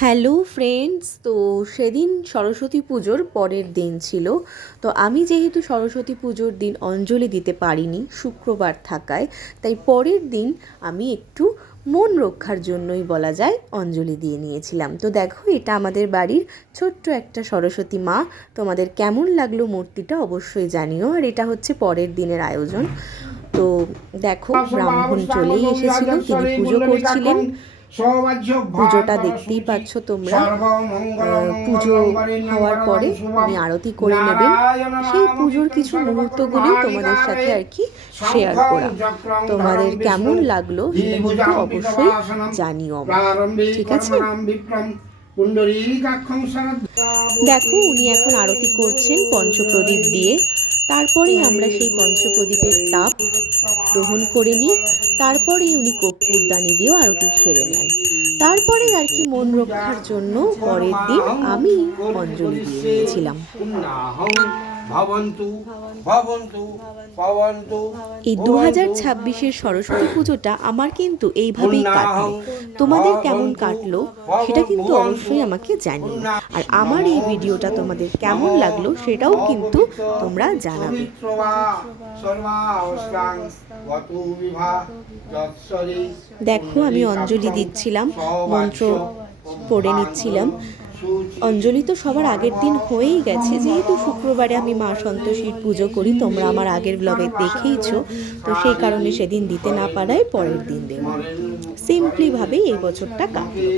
Hello friends, তো সেদিন সরস্বতী পুজোর পরের দিন ছিল। তো আমি যেহেতু সরস্বতী পুজোর দিন অঞ্জলি দিতে পারিনি শুক্রবার থাকায়, তাই পরের দিন আমি একটু মন রক্ষার জন্যই বলা যায় অঞ্জলি দিয়ে নিয়েছিলাম। তো দেখো, এটা আমাদের বাড়ির ছোট্ট একটা সরস্বতী মা। তোমাদের কেমন লাগলো মূর্তিটা অবশ্যই জানিও। আর এটা হচ্ছে পরের দিনের আয়োজন। তো দেখো, ব্রাহ্মণ চলেই এসেছিল, তিনি পুজো করছিলেন। পুজোটা দেখতেই পাচ্ছ তোমরা। পুজো হওয়ার পরে উনি আরতি করে নেবেন। সেই পুজোর কিছু মুহূর্তগুলি তোমাদের সাথে আর কি শেয়ার করা। তোমাদের কেমন লাগলো সেটা কিন্তু অবশ্যই জানিও আমাকে, ঠিক আছে? দেখো, উনি এখন আরতি করছেন পঞ্চপ্রদীপ দিয়ে। তারপরেই আমরা সেই পঞ্চপ্রদীপের তাপ গ্রহণ করে নিই। তারপরেই উনি কর্পূরদানি দিয়েও আরতি সেরে নেন। তারপরে আর কি মন রক্ষার জন্য পরের দিন আমি অঞ্জলি দিয়ে নিয়েছিলাম। এই 2026-এর সরস্বতী পুজোটা আমার কিন্তু এইভাবেই কাটলো। তোমাদের কেমন কাটলো সেটা কিন্তু অবশ্যই আমাকে জানিও। আর আমার এই ভিডিওটা তোমাদের কেমন লাগলো সেটাও কিন্তু তোমরা জানাবে। দেখো, আমি অঞ্জলি দিচ্ছিলাম, মন্ত্র পড়ে নিচ্ছিলাম। অঞ্জলি তো সবার আগের দিন হয়েই গেছে, যেহেতু শুক্রবারে আমি মা সন্তোষীর পুজো করি, তোমরা আমার আগের ব্লগে দেখেইছো। তো সেই কারণে সেদিন দিতে না পারায় পরের দিন দেব। সিম্পলিভাবেই এই বছরটা কাটলো।